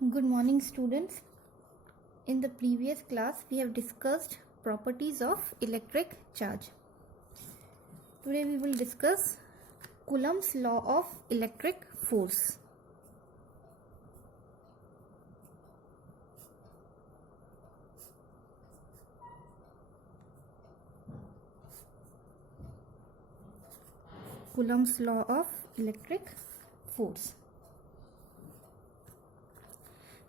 Good morning, students. In the previous class, we have discussed properties of electric charge. Today, we will discuss Coulomb's law of electric force. Coulomb's law of electric force.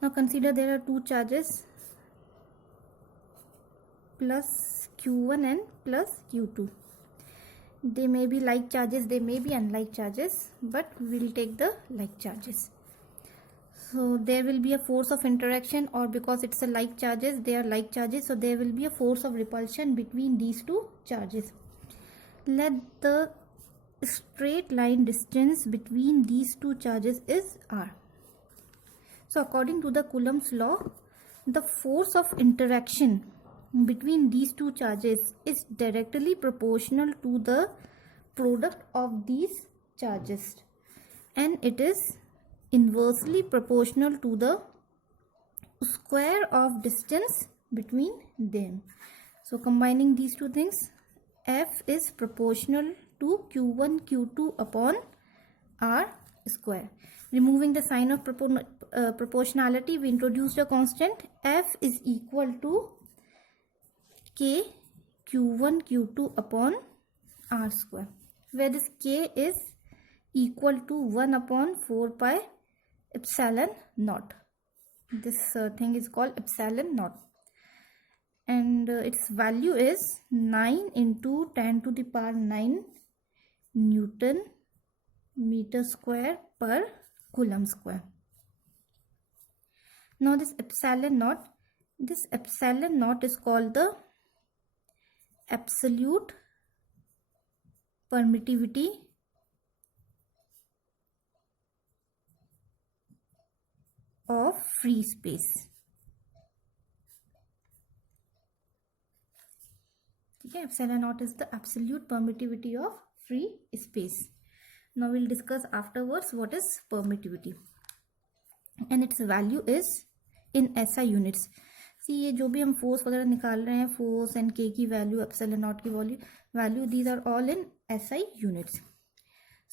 Now consider there are two charges, plus Q1 and plus Q2. They may be like charges, they may be unlike charges, but we will take the like charges. So there will be a force of interaction, or because it's a like charges, they are like charges, so there will be a force of repulsion between these two charges. Let the straight line distance between these two charges is r. So according to the Coulomb's law, the force of interaction between these two charges is directly proportional to the product of these charges, and it is inversely proportional to the square of distance between them. So combining these two things, F is proportional to Q1 Q2 upon R square. Removing the sign of proportionality, we introduced a constant. F is equal to K Q1 Q2 upon R square, where this K is equal to 1 upon 4 pi epsilon naught. This thing is called epsilon naught, and its value is 9 into 10 to the power 9 Newton meter square per Coulomb square. Now this epsilon naught is called the absolute permittivity of free space. Okay, epsilon naught is the absolute permittivity of free space. Now we'll discuss afterwards what is permittivity, and its value is in SI units. See, ये जो भी हम force वगैरह निकाल रहे हैं, force and K की value, epsilon naught की value, these are all in SI units.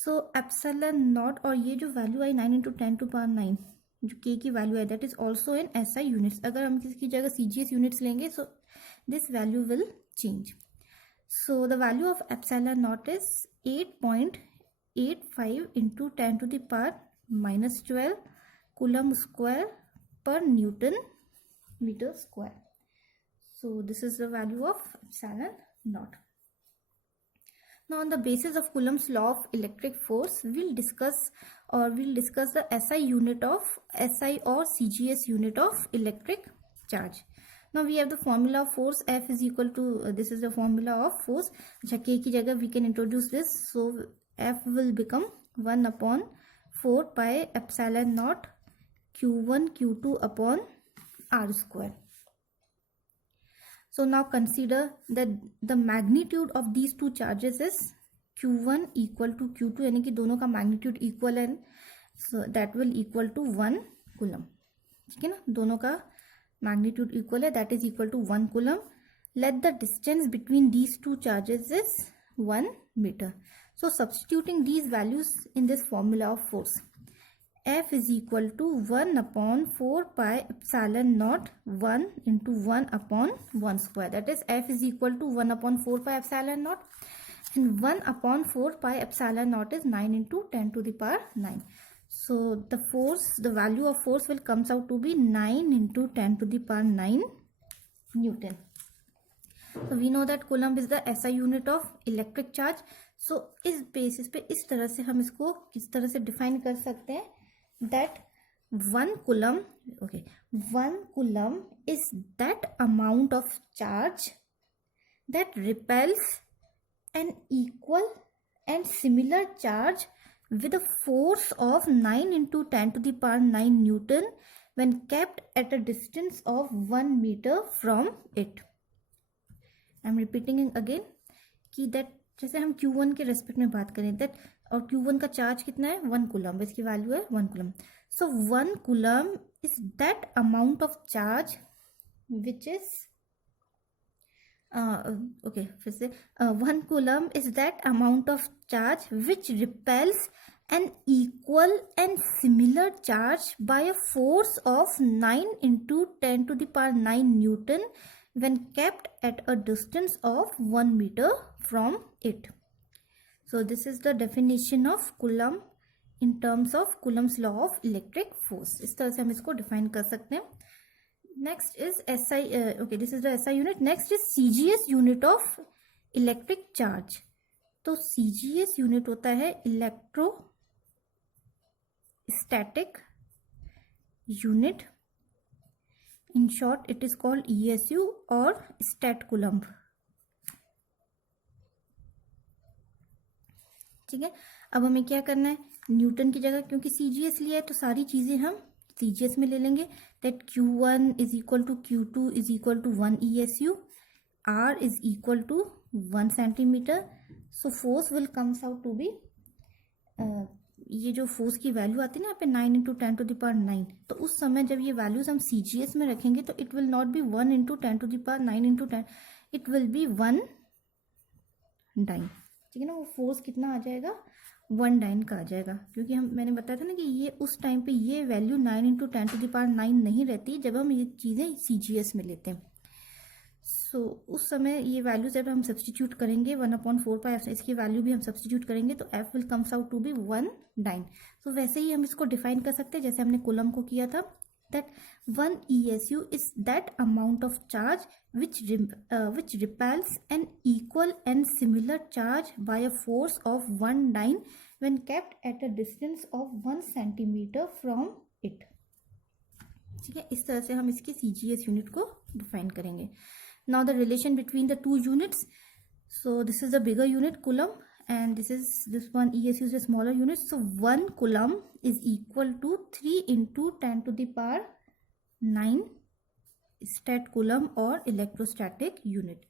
So epsilon naught और ये जो वैल्यू आई 9 into 10 to power 9 जो के की वैल्यू है, that is also in SI units. अगर हम किसी जगह CGS यूनिट्स लेंगे, so this value will change. So the value of epsilon not is 8.85 into 10 to the power minus 12 Coulomb square per Newton meter square. So this is the value of epsilon naught. Now on the basis of Coulomb's law of electric force, we'll discuss the SI unit of SI or CGS unit of electric charge. Now we have the formula of force. F is equal to this is the formula of force. K की जगह we can introduce this. So F will become 1 upon 4 pi epsilon naught Q1 Q2 upon R square. So now consider that the magnitude of these two charges is Q1 equal to Q2, यानी कि दोनों का magnitude equal है, so that will equal to 1 coulomb. ठीक है ना, दोनों का magnitude equal है, that is equal to 1 coulomb. Let the distance between these two charges is 1 meter. So substituting these values in this formula of force, F is equal to 1 upon 4 pi epsilon naught 1 into 1 upon 1 square. That is, F is equal to 1 upon 4 pi epsilon naught, and 1 upon 4 pi epsilon naught is 9 into 10 to the power 9. So the value of force will comes out to be 9 into 10 to the power 9 Newton. So we know that Coulomb is the SI unit of electric charge. So इस basis पे इस तरह से हम इसको किस तरह से define कर सकते हैं, that 1 coulomb is that amount of charge that repels an equal and similar charge with a force of 9 into 10 to the power 9 Newton when kept at a distance of 1 meter from it. I am repeating again कि that जैसे हम Q1 के respect में बात करें, that और Q1 का charge कितना है 1 कूलम, इसकी वैल्यू है 1 coulomb. So 1 coulomb is that amount of charge which is फिर से 1 coulomb is that amount of charge which repels an equal and similar charge by a force of 9 into 10 to the power 9 Newton when kept at a distance of 1 meter from it. So this is the definition of coulomb in terms of Coulomb's law of electric force. इस तरह से हम इसको define कर सकते हैं. Next is SI, okay, this is the SI unit. Next is CGS unit of electric charge. तो CGS unit होता है electrostatic unit. In short, it is called ESU or stat coulomb. ठीक है, अब हमें क्या करना है, न्यूटन की जगह क्योंकि CGS लिया है तो सारी चीजें हम CGS में ले लेंगे. That Q1 is equal to Q2 is equal to 1 ESU, R is equal to 1 centimetre. So force will comes out to be, ये जो फोर्स की वैल्यू आती है ना यहाँ पे 9 इंटू 10 टू द पावर 9, तो उस समय जब ये वैल्यूज हम CGS में रखेंगे तो it will not be 1 into 10 to the power 9 into 10, it will be 1 dyne. ठीक है ना, वो फोर्स कितना आ जाएगा, 1 डाइन का आ जाएगा. क्योंकि मैंने बताया था ना कि ये उस टाइम पे ये value 9 into 10 to the power 9 नहीं रहती जब हम ये चीज़ें CGS में लेते हैं. सो उस समय ये वैल्यू जब हम सब्सटीट्यूट करेंगे 1/4 इसकी वैल्यू भी हम सब्सटीट्यूट करेंगे तो F will comes out to be 1 dyne. तो वैसे ही हम इसको डिफाइन कर सकते हैं जैसे हमने कूलम को किया था. that 1 ESU is that amount of charge which repels an equal and similar charge by a force of 1 dyne when kept at a distance of 1 centimeter from it. ठीक है, इस तरह से हम इसकी CGS यूनिट को डिफाइन करेंगे. Now the relation between the two units. So this is a bigger unit, coulomb, and this one ESU is a smaller unit. So 1 coulomb is equal to 3 into 10 to the power 9 stat coulomb or electrostatic unit.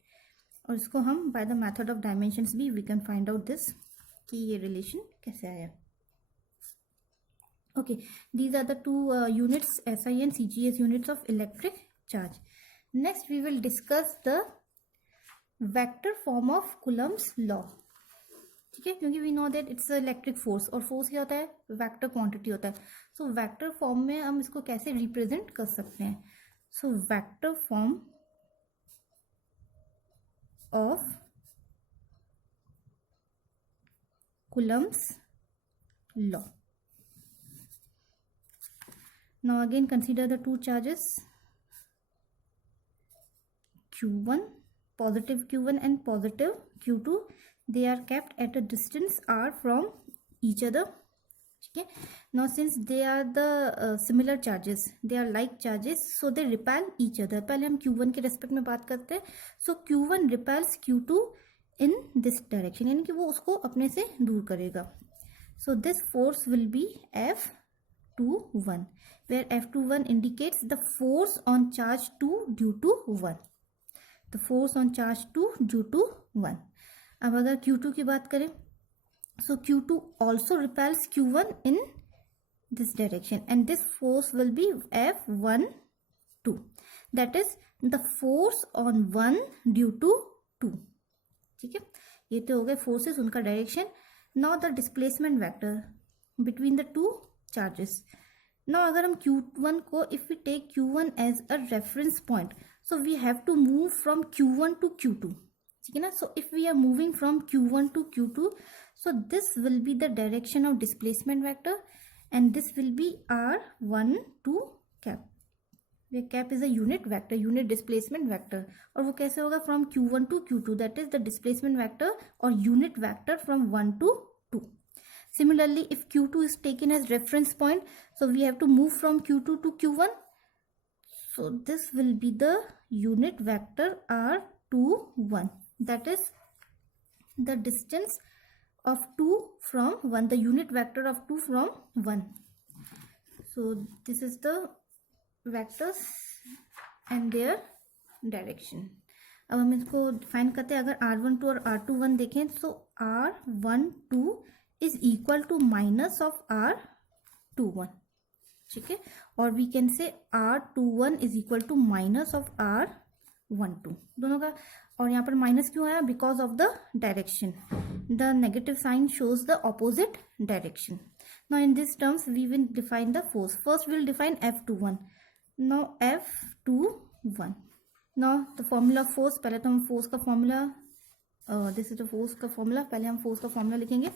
और इसको हम by the method of dimensions भी we can find out this कि ये relation कैसे आया. Okay, these are the two units, SI and CGS units of electric charge. Next we will discuss the vector form of Coulomb's law. ठीक है, क्योंकि we know that it's electric force और force क्या होता है, vector quantity होता है. So vector form में हम इसको कैसे रिप्रेजेंट कर सकते हैं. So vector form of Coulomb's law. Now again consider the two charges Q1, positive Q1 and positive Q2. They are kept at a distance r from each other. Okay, now since they are the similar charges, they are like charges, so they repel each other. पहले हम Q1 के respect में बात करते हैं. So Q1 repels Q2 in this direction, यानी कि वो उसको अपने से दूर करेगा. So this force will be F21, where F21 indicates the force on charge 2 due to 1. The force on charge 2 due to 1. अब अगर Q2 की बात करें, so Q2 also repels Q1 in this direction and this force will be F12. That is the force on 1 due to 2. ठीक है, ये तो हो गए forces, उनका direction. Now the displacement vector between the two charges. Now अगर हम Q1 को, if we take Q1 as a reference point, so we have to move from Q1 to Q2. ठीक है ना. So if we are moving from Q1 to Q2, so this will be the direction of displacement vector and this will be R12 cap, where cap is a unit vector, unit displacement vector. और वो कैसे होगा, from Q1 to Q2, that is the displacement vector or unit vector from 1 to 2. Similarly, if Q2 is taken as reference point, so we have to move from Q2 to Q1. So this will be the unit vector R21. That is the distance of 2 from 1, the unit vector of 2 from 1. So this is the vectors and their direction. अब हम इसको define करते हैं. अगर R12 और R21 देखें तो R12 is equal to minus of R21. ठीक है, और we can say R21 is equal to minus of R12 दोनों का, और यहाँ पर माइनस क्यों आया? Because of the direction, the negative sign shows the opposite direction. Now in this terms we will define the force. First we will define F21. Now F21, now the formula force, पहले तो हम force का formula, this is the force का formula, पहले हम force का formula लिखेंगे.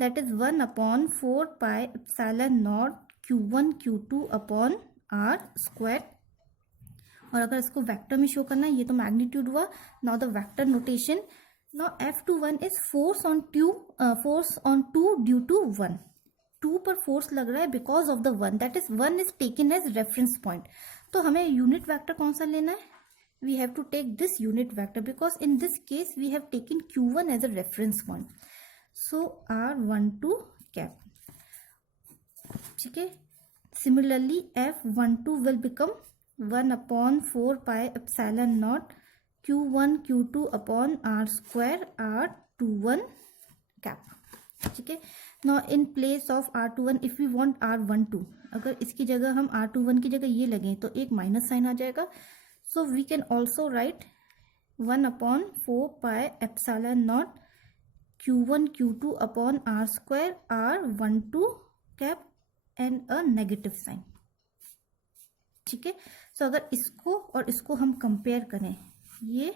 That is 1/4 pi epsilon naught Q1 Q2 upon R square. और अगर इसको वेक्टर में शो करना है, ये तो मैग्नीट्यूड हुआ. Now the vector notation, now F21 is force on two due to 1. 2 पर फोर्स लग रहा है because of the 1, that is 1 is taken as reference point. तो हमें यूनिट वेक्टर कौन सा लेना है? We have to take this unit vector because in this case we have taken Q1 as a reference point. So R12 cap. ठीक है, similarly F12 will become 1/4 pi epsilon naught Q1 Q2 upon R square R21 cap. ठीक है, now in place of R21 if we want R12, अगर इसकी जगह हम R21 की जगह ये लगें तो एक माइनस साइन आ जाएगा. So we can also write 1/4 pi epsilon naught Q1 Q2 upon R square R12 cap and a negative sign. ठीक है, सो अगर इसको और इसको हम कंपेयर करें, ये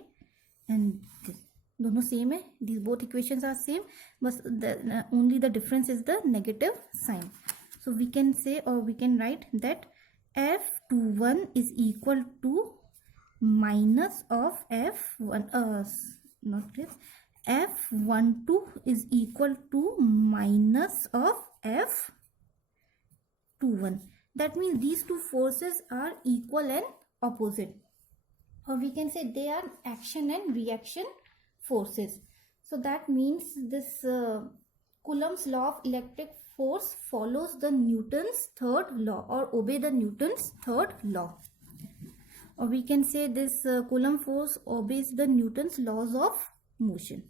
एंड दिस दोनों सेम है, these both equations are same, बस only the difference is the negative sign. So we can say, or we can write that F21 is equal to minus of not this, F12 is equal to minus of F21. That means these two forces are equal and opposite, or we can say they are action and reaction forces. So that means this Coulomb's law of electric force follows the Newton's third law, or obey the Newton's third law, or we can say this Coulomb force obeys the Newton's laws of motion.